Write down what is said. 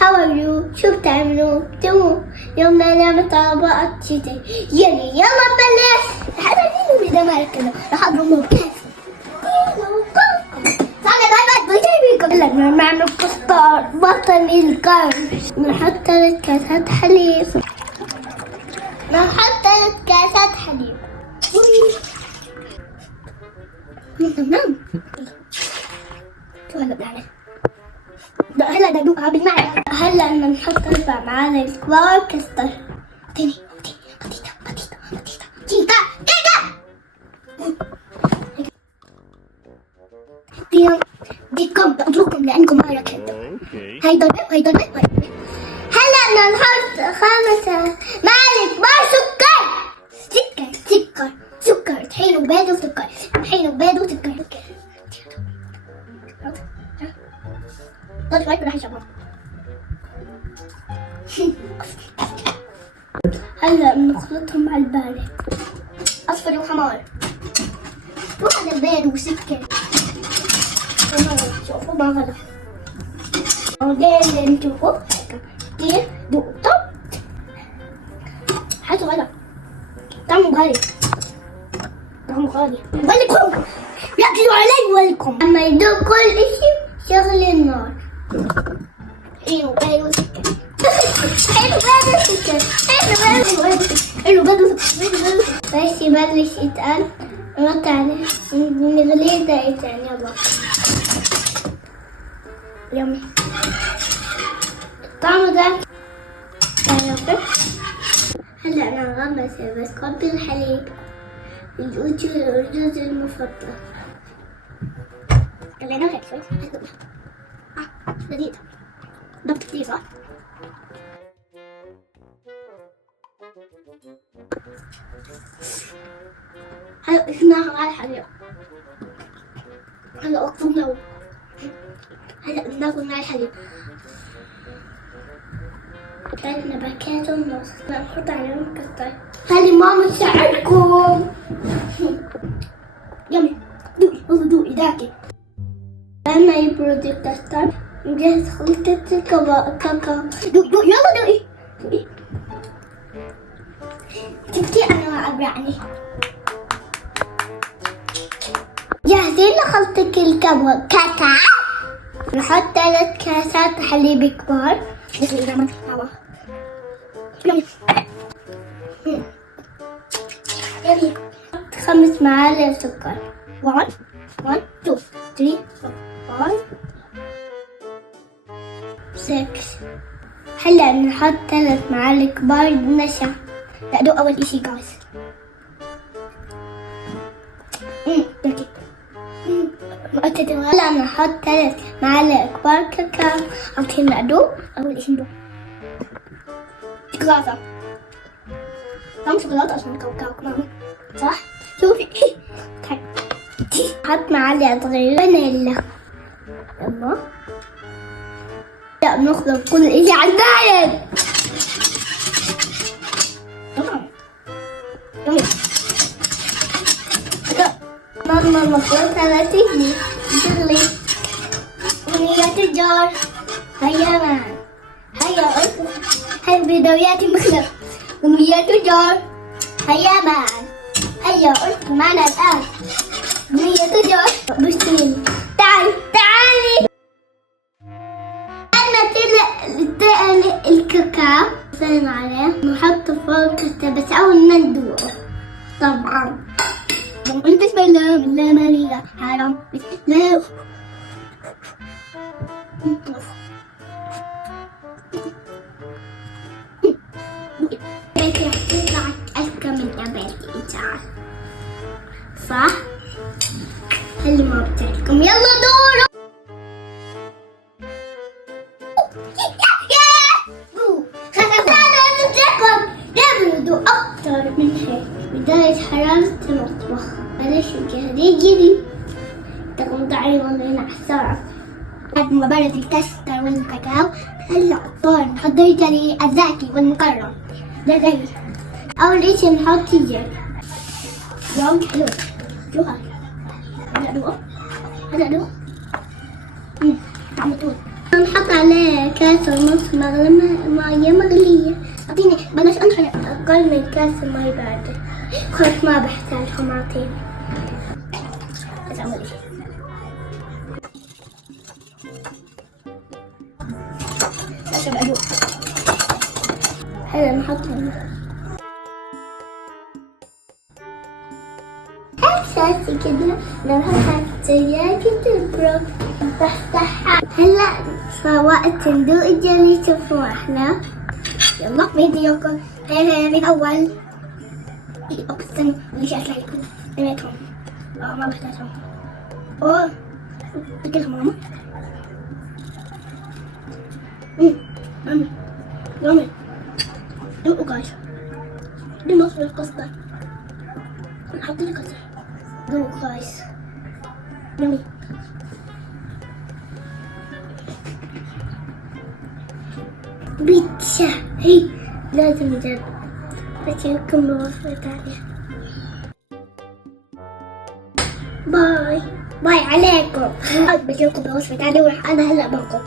How are you? شو بتعملوا؟ تمام. يوم نعمل طبقات شتاء. يلا بلش. هذا دينو بدمار كده. راح اضربه بكاس. تعالى باي بيكم. يلا نعمل فطار بطل القرش. نحط 3 كاسات حليب. تمام. شو هلا بنعمل؟ هلا ندوقها بالمعلقة. هلا بدنا نحط 4 معالق كبار كستر. تاني ديكم بقدركم لأنكم ما ركبتوا. هاي ضربة. هلا بدنا نحط 5 معالق كبار سكر. طحين وبيض وسكر. ضل شوي راح يشربها. هلا بنخلطهم مع البارد اصفر وحمار. وهذا البيض وسكر. شوفوا ما غلط. ولين نشوفوا كتير دوق. طب حتى غلط. طعمه غالي. ولكم ركزوا علي ولكم. اما يدوق كل اشي شغل النار. حلو بيض وسكر. بس يبلش يتقل نحط عليه نغليه دقيقتين. يلا الطعم ده هلا انا غمس البسكوت بالحليب. الجزء المفضل. خلينا هيك شوي. لذيذ. ضبط كتير صح؟ هلا اشناها على الحليب. هلا اقطمنا. هلا بناكل مع الحليب. ثلاث نبكات ونص. نحط عليهم كتر. هذه ماما تساعدكم. يمي دوقي داكي. لما يبرد الكاستر نجهز خلطة الكاكاو. دوقي يلا دوقي. شفتي أنا ما أبرعني. جاهزين لخلطة الكاكاو. نحط 3 كاسات حليب كبار. يمي 5 معالق سكر. 1 2 3 4 6. هلا بنحط 3 معالق كبار نشا. لا دوق اول اشي جايز. هلا بنحط 3 معالق كبار كاكاو. عطينا ادوق اول اشي ندوق شوكولاتة. طعم شوكولاتة عشان كاكاو كمان صح؟ شوفي حط معلقة صغيرة فانيلا. يلا لا بنخلط كل اشي على الدايت. تمام ماما المفروض لا تجي تغلي. أغنية الجار. هيا مان هيا هاي بدايات المخلب. أغنية الجار. هيا مان هيا قلت معنا الآن. أغنية الجار. بصي تعالي أنا تلق الكاكاو سلم عليه نحطه فوق الكاستر بس أول ما ندوقه طبعا. بسم الله لا مانية حرام بسم الله. هيك رح تطلع أذكى من قبل إن شاء الله صح؟ اللي ما بتعرفكم يلا دوروا. أكتر من هيك. بداية حرارة المطبخ. بلاش الجهدي تقوم ضعي والله عالسرعة. بعد ما برد الكاستر والكاكاو هلا الطور نحضر لي الزاكي والمكرم. ده زي أول إشي نحط الجبن. يوم حلو شو هذا؟ هلا دوق طعمه طول. نحط عليه كاس ونص مية مغلية. أعطيني بلاش أنخلق أقل من كاس مي باردة. خلاص ما بحتاجهم أعطيني. بس أعمل إيش؟ أشرب أدوق. هلا نحطهم. إحساسي كده لو هالسيارة تبرد بفتحها. هلا صار وقت ندوق الجلي شوفوا احنا. يلا فيديوكم. هي أول. استنوا ليش أسلحكم؟ رميتهم. ما بحتاجهم. قلت لهم ماما. مامي دوقوا جايز. دي مصر القصة. نحط لك قصة. دوقوا جايز. مامي بيتزا هي لازم نجرب. بشوفكم بوصفة تانية. باي باي عليكم. بشوفكم بوصفة تانية وراح أنا هلا بنقل.